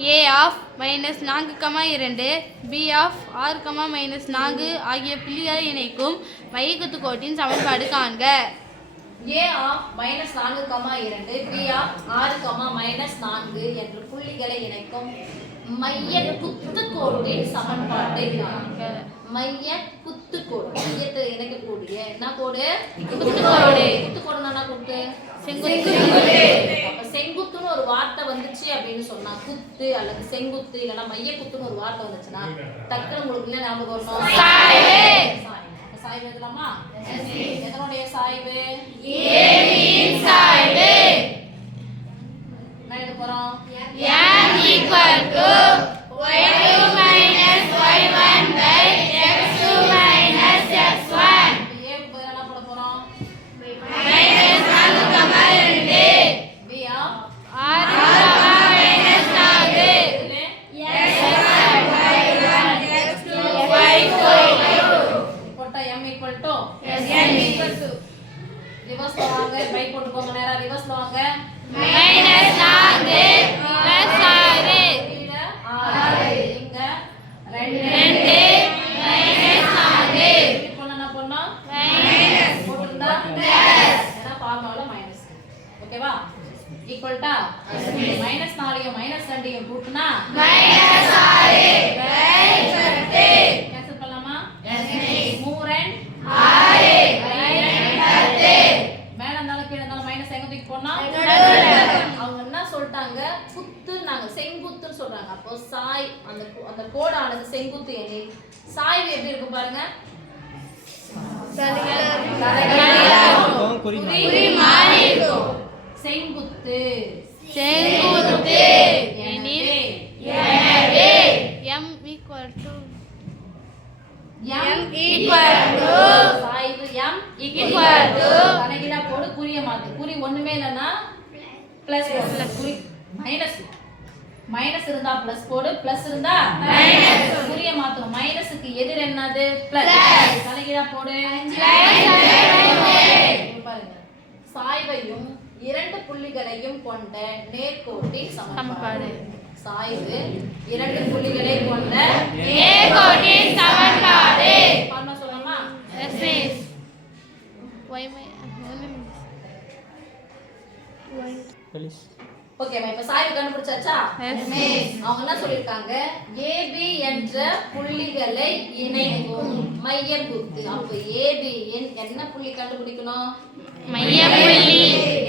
a of -4, b of 6, -4 ஆகிய புள்ளிகளை இணைக்கும் மையக்குத்து கோட்டின் சமன்பாடு காண்க. a of -4, b of 6, என்ற புள்ளிகளை இணைக்கும் மையக்குத்து கோட்டின் சமன்பாட்டை காண்க. மையக்குத்துக்கோடு மையத்தை இணைக்கக்கூடிய என்ன கோடு? குத்துக்கோடு. குத்துக்கோடுனா என்ன கூட்டு? செங்குத்து. அப்ப செங்குத்துன்னு ஒரு வார்த்தை வந்துச்சு அப்படின்னு சொன்னா குத்து அல்லது செங்குத்து இல்லனா மையக்குத்துன்னு ஒரு வார்த்தை வந்துச்சுன்னா டக்குனு உங்களுக்கு என்ன ஞாபகம் வரணும்? சாய்வு. சாய்வு எழுதலாமா? எதனுடைய சாய்வு? AB இன் சாய்வு. என்ன எழுத போறோம்? n equal to y2 minus y1 by x2 minus x1. A க்கு என்ன போட போறோம்? -4, B of 6, -4 x2 y2 போட்டா m equal to ரிவர்ஸ்ல வாங்க, பை போட்டுக்கோங்க, நேரா ரிவர்ஸ்ல வாங்க. -4 + 6 கீழ 6 இங்க 2 -4 இப்படி பண்ணா என்ன பண்ணோம்? மைனஸ் போட்டுட்டா பிளஸ். ஏனா ஃபார்முலால மைனஸ். ஓகேவா? ஈக்குவல்டா -4யும் -2யும் கூட்டினா -6 கேன்சல் பண்ணலாமா? 3 மேல இருந்தாலும் கீழ இருந்தாலும் மைனஸ் எங்க தூக்கி போனா அவங்க என்ன சொல்லிட்டாங்க? குத்துனாங்க, செங்குத்துன்னு சொல்றாங்க. அப்போ சாய் அந்த கோடானது செங்குத்து எனில் சாய்வு எப்படி இருக்கும் பாருங்க. குறி மாறி இருக்கும். செங்குத்து எனில் எனவே m equal to சாய்வு m equal to தலைகீழா போடு, குறிய மாத்து. குறி ஒண்ணுமே இல்லனா பிளஸ் குறி மைனஸ் இருந்தா பிளஸ் போடு, பிளஸ் இருந்தா மைனஸ். குறிய மாத்தணும். மைனஸ்க்கு எதிர் என்னது? பிளஸ். தலைகீழா போடு. பாருங்க, சாய்வையும் 2 புள்ளிகளையும் கொண்ட நேர்கோட்டின் சமன்பாடு. சாய்வு 2 புள்ளிகளை கொண்ட நேர்கோட்டின் சமன்பாடு. ஃபார்முலா சொல்லலாமா? Yes miss. y ஓகே, இப்ப சாய்வு கண்டுபிடிச்சாச்சா? Yes miss. அவங்க என்ன சொல்லிருக்காங்க? AB என்ற புள்ளிகளை இணைக்கும் மையக்குத்து. அப்ப AB இன் என்ன புள்ளி கண்டுபிடிக்கணும்? மையப்புள்ளி.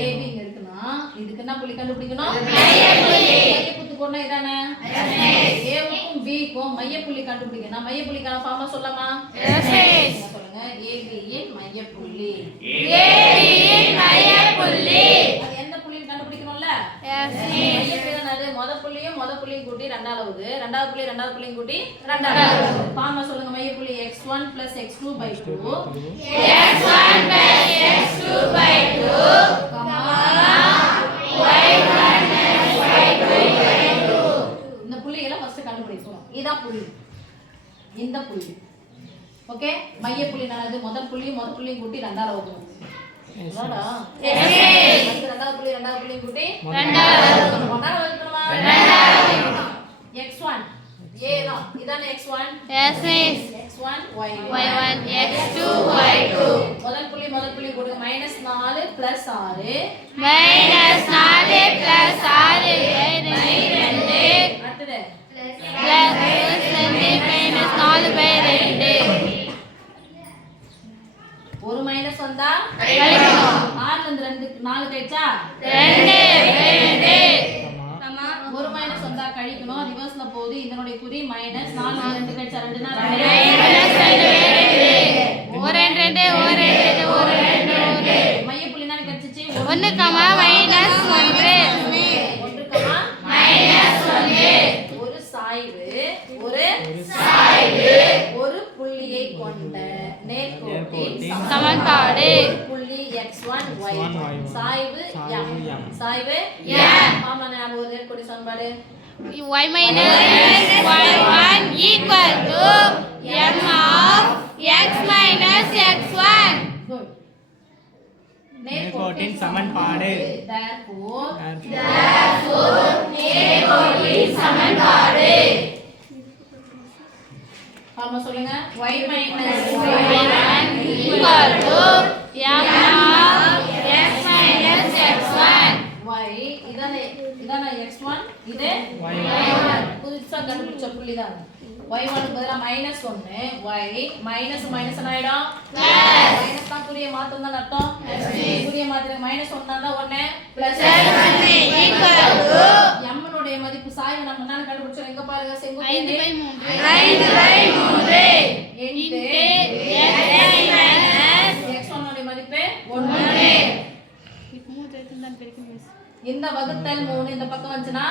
AB இங்க இருக்குனா இதுக்கு என்ன புள்ளி கண்டுபிடிக்கணும்? மையப்புள்ளி. மையக்குத்து கோண இதானே? A க்கும் B க்கும் மையப்புள்ளி கண்டுபிடிக்கணும். மையப்புள்ளிக்கான ஃபார்முலா சொல்லலாமா? Yes miss. சொல்லுங்க. AB இன் மையப்புள்ளி. AB இன் மையப்புள்ளி. அது எந்த புள்ளின்னு கண்டுபிடிக்கணும்ல? Yes miss. மையப்புள்ளி என்னது? முதல் புள்ளியும் கூட்டி ரெண்டாவது புள்ளியும் கூட்டி ரெண்டாவது. ஃபார்முலா சொல்லுங்க. மையப்புள்ளி x1 + x2/2 x1 + x2/2 y1 + y2/2. இந்த புள்ளிகளை ஃபர்ஸ்ட் கண்டுபிடிக்கணும். இதான் புள்ளி, இந்த புள்ளி. ஓகே, மையப்புள்ளி என்னது? முதல் புள்ளியும் கூட்டி ரெண்டாவது வகுக்கணும். அதாடா. ரெண்டாவது புள்ளியும் கூட்டி ரெண்டாவது வகுக்கணுமா? x1 a தான். இதானே x1. Yes miss. x1 y1 y1 x2 y2. முதல் புள்ளி கூட்டுங்க. -4 + 6 -4 + 6 2 அடுத்தது +2 ஒரு மைனஸ் வந்தா கழிக்கணும். 6 ல இருந்து 4 கழிச்சா 2 ஒரு மைனஸ் வந்தா கழிக்கணும். ரிவர்ஸ்ல போகுது. இதனுடைய குறி மைனஸ். 4 ல 2 கழிச்சா 2 னா 2. மையப்புள்ளி என்ன கிடைச்சிச்சு? 1, -1 ஒரு சாய்வு ஒரு புள்ளியை கொண்ட நேர்கோட்டின் சமன்பாடு. புள்ளி x1 y1 சாய்வு m. சாய்வு m. ஆமா, நான் ஒரு நேர்கோட்டு சமன்பாடு. y - y1 equal to m of x - x1. Good. நேர் நேர்கோட்டின் சமன்பாடு. therefore நேர்கோட்டின் சமன்பாடு ஃபார்முலா சொல்லுங்க y minus y1 equal to m of x minus x1 y இதானே x1 இது y1 புதுசா கண்டுபிடிச்ச புள்ளி தான் y1 க்கு பதிலா -1 y மைனஸ் மைனஸ் ஆயிடும் மைனஸ் தான் குறிய மாத்தம் தான் அர்த்தம் குறிய மாத்திர -1 தான் 1 பிளஸ் equal to m னுடைய மதிப்பு சாய்வு நம்ம என்ன கண்டுபிடிச்சோம் எங்க பாருங்க செங்குத்து 5/3 5/3 into x1 னுடைய மதிப்பு 1 இந்த வகுத்தல் 3 இந்த பக்கம் வந்துச்சுனா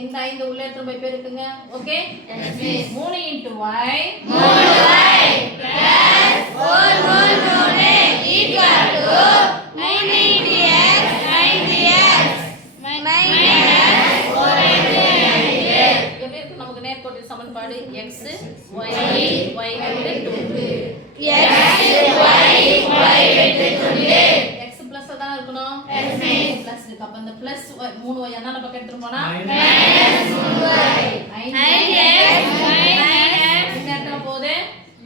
இந்த 5 உள்ள எடுத்து போய் பெருக்குங்க okay 3 into y 3y plus 4 equal to 9 into x 9x minus 4 எப்படி இருக்கு நமக்கு நேர்கோட்டின் சமன்பாடு x y y வெட்டு 2 x பிளஸ் தான் இருக்கணும் பிளஸ் இருக்கு அப்ப இந்த பிளஸ் 3y என்னன பக்கம் எடுத்து போனா -3y 9x இந்த இடத்துல போகுது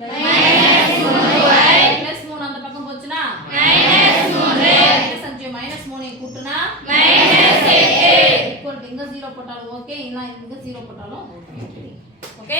-3y பிளஸ் 3 அந்த பக்கம் போச்சுனா -3 சஞ்சய் -3 கூட்டுனா -8 ஈக்குவல் இங்க 0 போட்டாலும் ஓகே இல்ல இங்க 0 போட்டாலும் ஓகே ஓகே